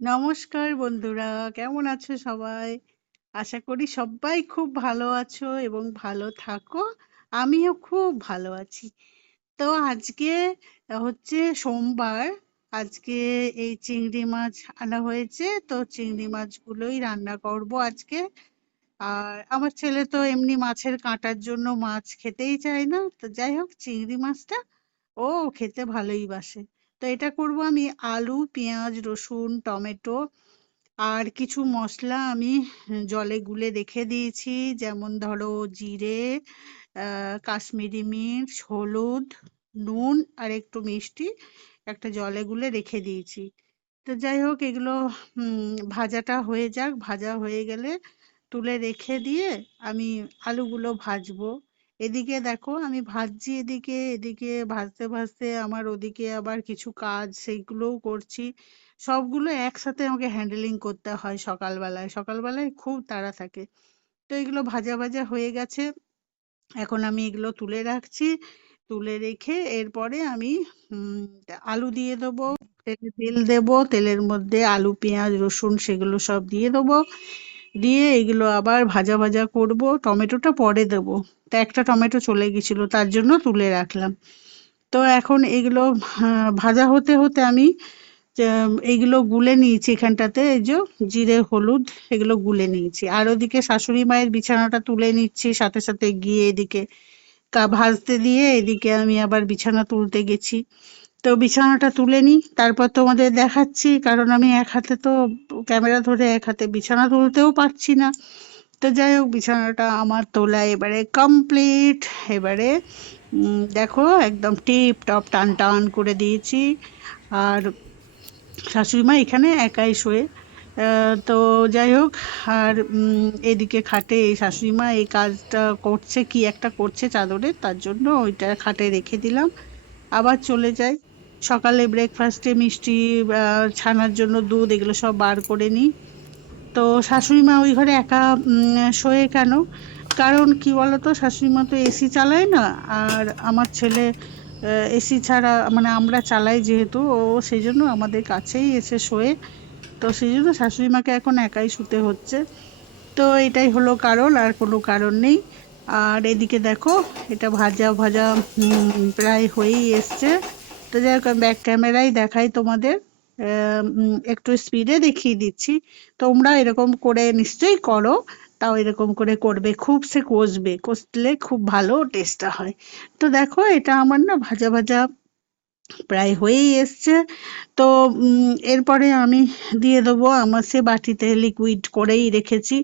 নমস্কার বন্ধুরা, কেমন আছো সবাই? আশা করি সবাই খুব ভালো আছো এবং ভালো থাকো। আমিও খুব ভালো আছি। তো আজকে হচ্ছে সোমবার, আজকে এই চিংড়ি মাছ আনা হয়েছে। তো চিংড়ি মাছগুলোই রান্না করব আজকে। আর আমার ছেলে তো এমনি মাছের কাঁটার জন্য মাছ খেতেই চায় না। তো যাই হোক, চিংড়ি মাছটা ও খেতে ভালোই বাসে। তো এটা করব আমি আলু, পেঁয়াজ, রসুন, টমেটো আর কিছু মশলা আমি জলে গুলে রেখে দিয়েছি। যেমন ধরো জিরে কাশ্মীরি মির্চ, হলুদ, নুন আর একটু মিষ্টি একটা জলে গুলে রেখে দিয়েছি। তো যাই হোক, এগুলো ভাজাটা হয়ে যাক। ভাজা হয়ে গেলে তুলে রেখে দিয়ে আমি আলুগুলো ভাজবো। এদিকে দেখো আমি ভাজছি এদিকে এদিকে ভাজতে ভাজতে আমার ওদিকে আবার কিছু কাজ সেইগুলোও করছি। সবগুলো একসাথে আমাকে হ্যান্ডেলিং করতে হয় সকালবেলায়। সকালবেলায় খুব তাড়া থাকে। তো এগুলো ভাজা ভাজা হয়ে গেছে। এখন আমি এগুলো তুলে রাখছি। তুলে রেখে এরপরে আমি আলু দিয়ে দেবো, তেলে তেল দেবো, তেলের মধ্যে আলু, পেঁয়াজ, রসুন সেগুলো সব দিয়ে দেবো। দিয়ে এগুলো আবার ভাজা ভাজা করব, টমেটোটা পরে দেবো। তা একটা টমেটো চলে গেছিল, তার জন্য তুলে রাখলাম। তো এখন এগুলো ভাজা হতে হতে আমি এইগুলো গুলে নিয়েছি এখানটাতে, এই যে, জিরে, হলুদ, এগুলো গুলে নিয়েছি। আর ওদিকে শাশুড়ি মায়ের বিছানাটা তুলে নিচ্ছি, সাথে সাথে গিয়ে এদিকে ভাজতে দিয়ে এদিকে আমি আবার বিছানা তুলতে গেছি। তো বিছানাটা তুলে নিই, তারপর তোমাদের দেখাচ্ছি, কারণ আমি এক হাতে তো ক্যামেরা ধরে এক হাতে বিছানা তুলতেও পারছি না। তো যাই হোক, বিছানাটা আমার তোলা এবারে কমপ্লিট এবারে দেখো একদম টিপ টপ টান টান করে দিয়েছি। আর শাশুড়িমা এখানে একাই শোয়ে। তো যাই হোক, আর এদিকে খাটে এই শাশুড়ি মা এই কাজটা করছে, কি একটা করছে চাদরে, তার জন্য ওইটা খাটে রেখে দিলাম। আবার চলে যাই। সকালে ব্রেকফাস্টে মিষ্টি ছানার জন্য দুধ, এগুলো সব বার করে নিই। তো শাশুড়ি মা ওই ঘরে একা শোয়ে কেন? কারণ কি বলতো শাশুড়ি মা তো এসি চালায় না, আর আমার ছেলে এসি ছাড়া মানে আমরা চালাই যেহেতু, ও সেই জন্য আমাদের কাছেই এসে শোয়ে। তো সেই জন্য শাশুড়ি মাকে এখন একাই শুতে হচ্ছে। তো এটাই হলো কারণ, আর কোনো কারণ নেই। আর এদিকে দেখো, এটা ভাজা ভাজা প্রায় হয়েই এসছে। তো যাই হোক ব্যাক ক্যামেরায় দেখাই তোমাদের। একটু স্পিডে দেখিয়ে দিচ্ছি। তোমরা এরকম করে নিশ্চয়ই করো, তাও এরকম করে করবে, খুব সে কষবে। কষলে খুব ভালো টেস্টটা হয়। তো দেখো, এটা আমার না ভাজা ভাজা প্রায় হয়েই এসছে। তো এরপরে আমি দিয়ে দেবো, আমার সে বাটিতে লিকুইড করেই রেখেছি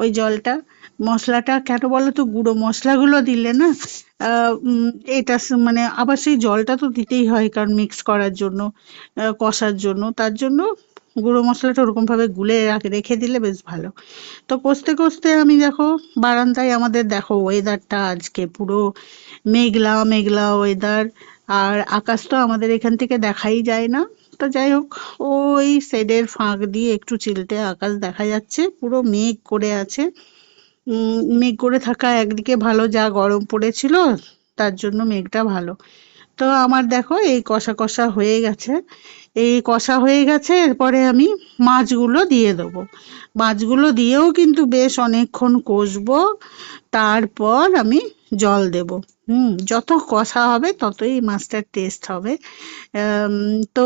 ওই জলটা। মশলাটা কেন বলো তো গুঁড়ো মশলাগুলো দিলে না এটা মানে আবার সেই জলটা তো দিতেই হয় কারণ মিক্স করার জন্য কষার জন্য। তার জন্য গুঁড়ো মশলাটা ওরকমভাবে গুলে রেখে দিলে বেশ ভালো। তো কষতে কষতে আমি দেখো, বারান্দায় আমাদের দেখো ওয়েদারটা আজকে পুরো মেঘলা মেঘলা ওয়েদার আর আকাশ তো আমাদের এখান থেকে দেখাই যায় না। তো যাই হোক, ওই শেডের ফাঁক দিয়ে একটু চিলটে আকাশ দেখা যাচ্ছে, পুরো মেঘ করে আছে। মেঘ করে থাকা একদিকে ভালো, যা গরম পড়েছিল, তার জন্য মেঘটা ভালো। তো আমার দেখো, এই কষা কষা হয়ে গেছে। এই কষা হয়ে গেছে, এরপরে আমি মাছগুলো দিয়ে দেবো। মাছগুলো দিয়েও কিন্তু বেশ অনেকক্ষণ কষবো, তারপর আমি জল দেব। হুম, যত কষা হবে ততই মাছটার টেস্ট হবে। তো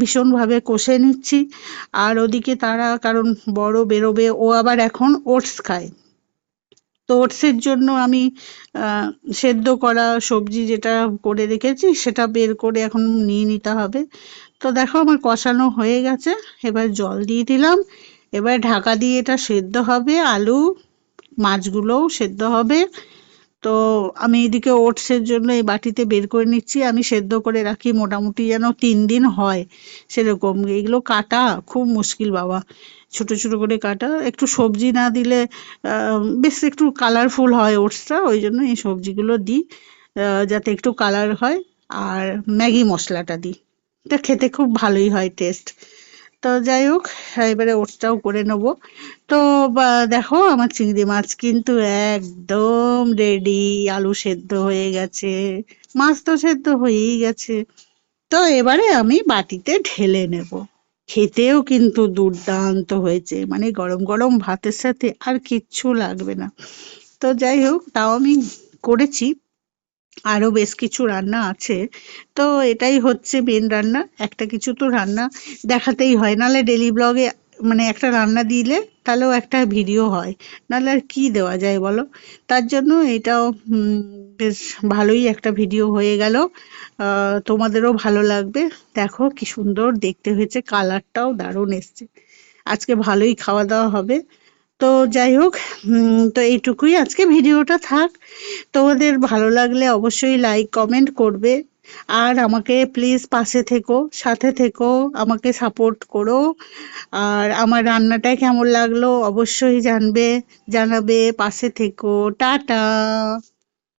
ভীষণভাবে কষে নিচ্ছি। আর ওদিকে তারা, কারণ বড় বেরোবে, ও আবার এখন ওটস খায়। তো ওটসের জন্য আমি সেদ্ধ করা সবজি যেটা করে রেখেছি, সেটা বের করে এখন নিয়ে নিতে হবে। তো দেখো আমার কষানো হয়ে গেছে, এবার জল দিয়ে দিলাম। এবার ঢাকা দিয়ে এটা সেদ্ধ হবে, আলু মাছগুলোও সেদ্ধ হবে। তো আমি এদিকে ওটসের জন্য এই বাটিতে বের করে নিচ্ছি, আমি সেদ্ধ করে রাখি, মোটামুটি যেন তিন দিন হয় সেরকম। এগুলো কাটা খুব মুশকিল বাবা, ছোট ছোট করে কাটা। একটু সবজি না দিলে বেশ একটু কালারফুল হয় ওটসটা, ওই জন্য এই সবজিগুলো দিই যাতে একটু কালার হয়। আর ম্যাগি মশলাটা দিই, এটা খেতে খুব ভালোই হয় টেস্ট তো যাই হোক, এবারে ওটসটাও করে নেব। তো দেখো আমার চিংড়ি মাছ কিন্তু একদম রেডি আলু সেদ্ধ হয়ে গেছে। মাছ তো সেদ্ধ হয়েই গেছে। তো এবারে আমি বাটিতে ঢেলে নেব। খেতেও কিন্তু দুর্দান্ত হয়েছে। মানে গরম গরম ভাতের সাথে আর কিচ্ছু লাগবে না। তো যাই হোক, তাও আমি করেছি। আরও বেশ কিছু রান্না আছে। তো এটাই হচ্ছে মেন রান্না, একটা কিছু তো রান্না দেখাতেই হয়। নাহলে ডেলি ব্লগে মানে একটা রান্না দিলে তাহলেও একটা ভিডিও হয়। নাহলে আর কি দেওয়া যায় বলো? তার জন্য এটাও বেশ ভালোই একটা ভিডিও হয়ে গেল। তোমাদেরও ভালো লাগবে। দেখো কি সুন্দর দেখতে হয়েছে। কালারটাও দারুণ এসছে। আজকে ভালোই খাওয়া দাওয়া হবে। তো যাই হোক তো এইটুকুই আজকে ভিডিওটা থাক। তোমাদের ভালো লাগলে অবশ্যই লাইক কমেন্ট করবে। আর আমাকে প্লিজ পাশে থেকো, সাথে থেকো, আমাকে সাপোর্ট করো। আর আমার রান্নাটা কেমন লাগল অবশ্যই জানবে, জানাবে। পাশে থেকো, টাটা।